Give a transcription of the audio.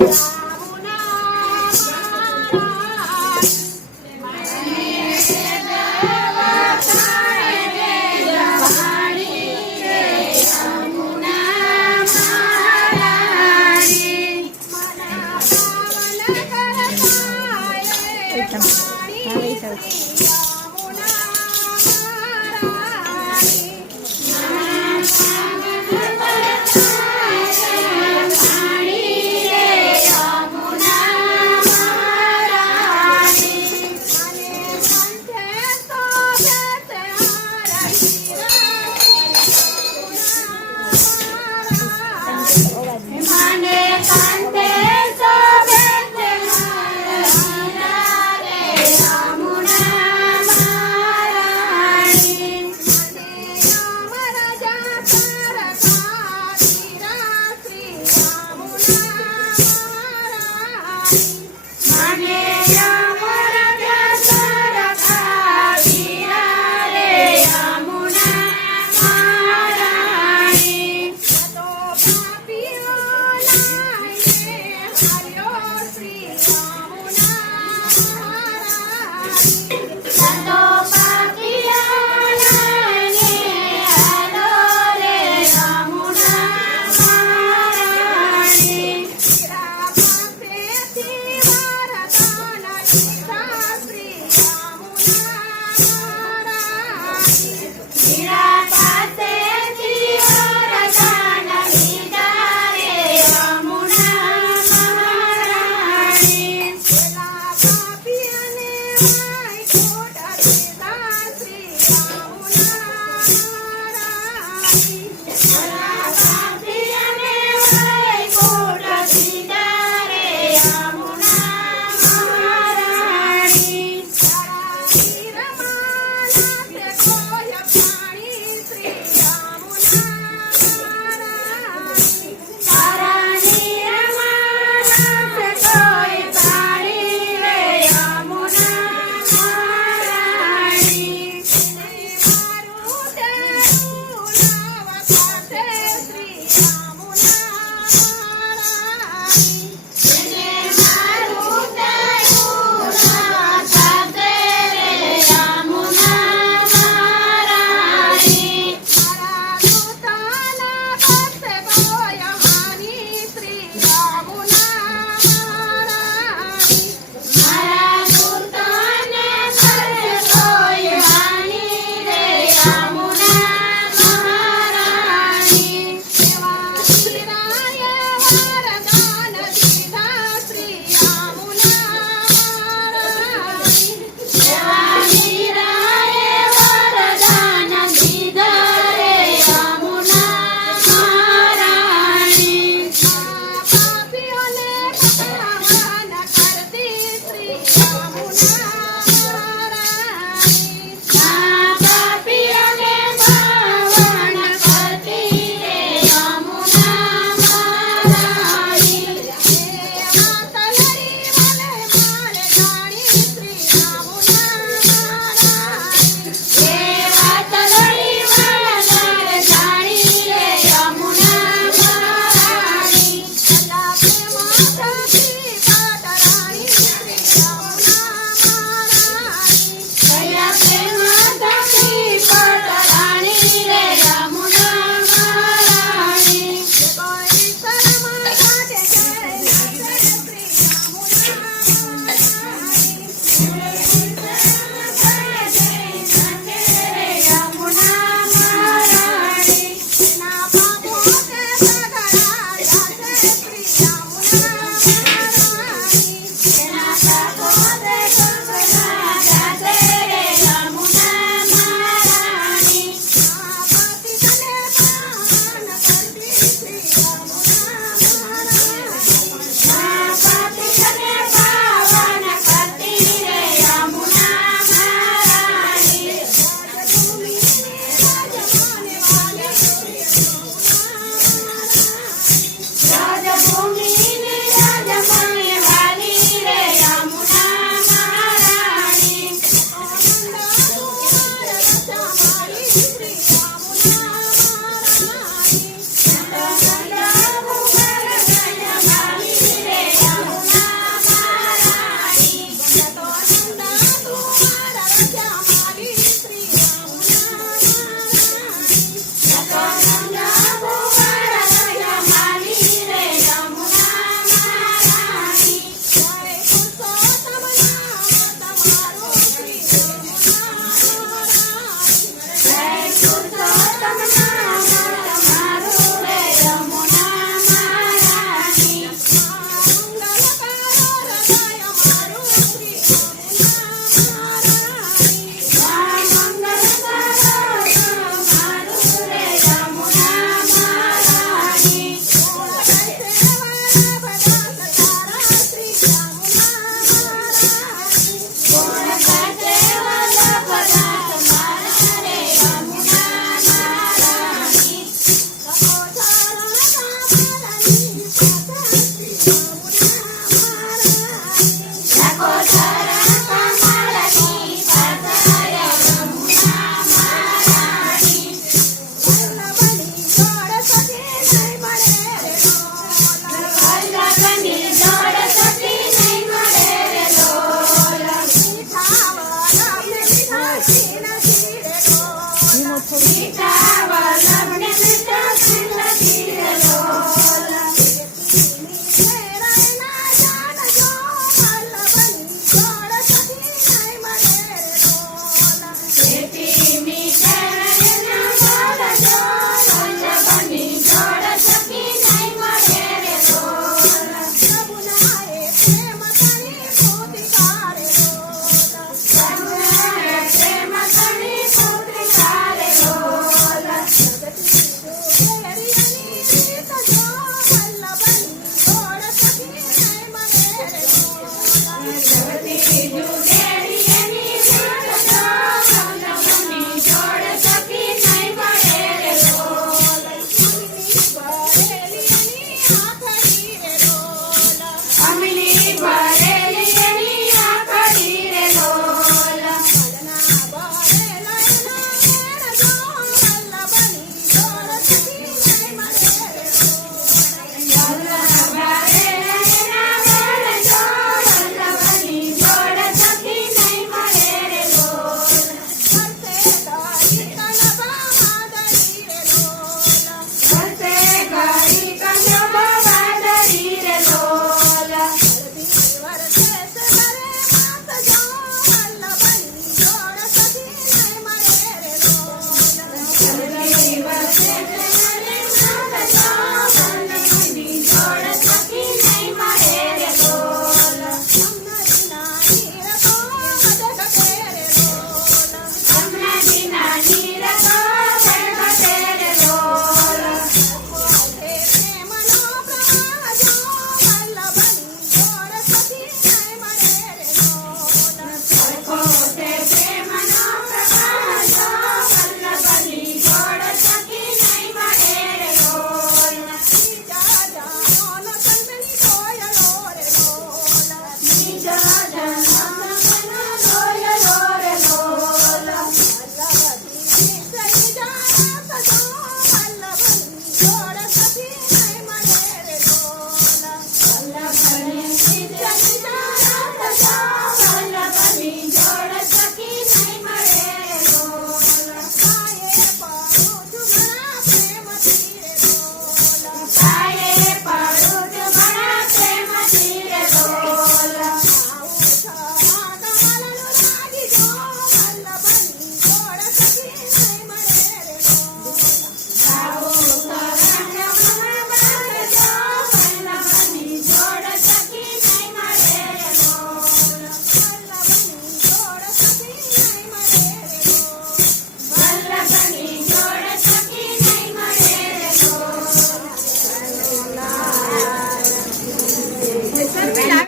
મારું Cada